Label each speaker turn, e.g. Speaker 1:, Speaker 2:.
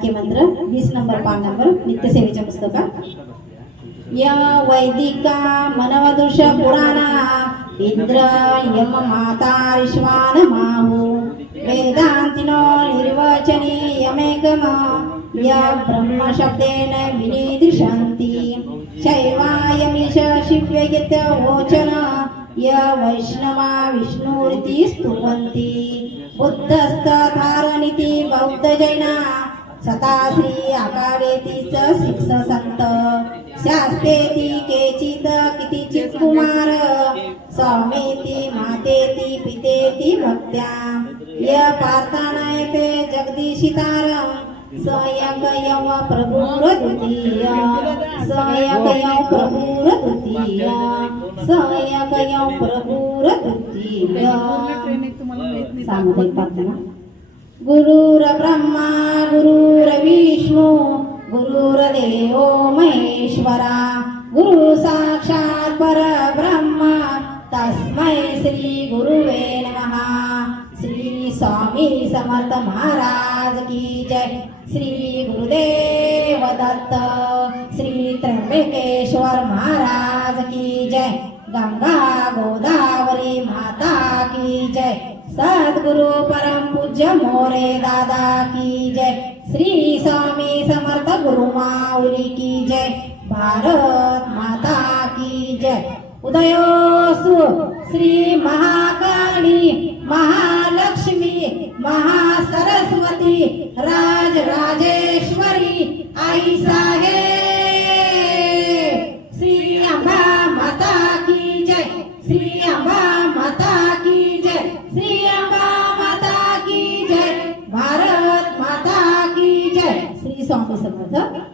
Speaker 1: गायकी मंत्र वीस नंबर पान नंबर नित्यसेवेच्या पुस्तकात य वैदिका मनवदुष पुराणा इंद्र यम माता ऋष्वान माहू वेदांतिनो निर्वचने यमेकम य ब्रह्मशब्देन विनिदिशन्ति शैवायमिष शिव्ययित वोचन य वैष्णवा विष्णुरिति स्तुवन्ति बुद्धस्तधारणिति बौद्धजैना सता श्री आकारेती च शिक्ष संत. शास्तेती केचित कितीचित कुमार. स्वामेती मातेती पितेती भक्त्या. य पार्थानायते जगदीशितारं. सयकयव प्रभुर द्वितीय सयकयव प्रभुर द्वितीय सयकयव प्रभुर द्वितीय सामुदायिक प्रार्थना गुरुर्ब्रह्मा गुरुर्विष्णू महेश्वरा गुरु साक्षात परब्रह्मा तस्मै श्री गुरुवे नमः। श्री स्वामी समर्थ महाराज की जय। श्री गुरुदेव दत्त श्री त्र्यंबकेश्वर महाराज की जय। गंगा गोदावरी माता की जय। सद्गुरु परम पूज्य मोरे दादा की जय। श्री स्वामी समर्थ गुरु माऊली की जय. भारत माता की जय. उदयोसु श्री महाकाली महालक्ष्मी महासरस्वती राज राजेश्वरी आईसा स्वामी समर्थ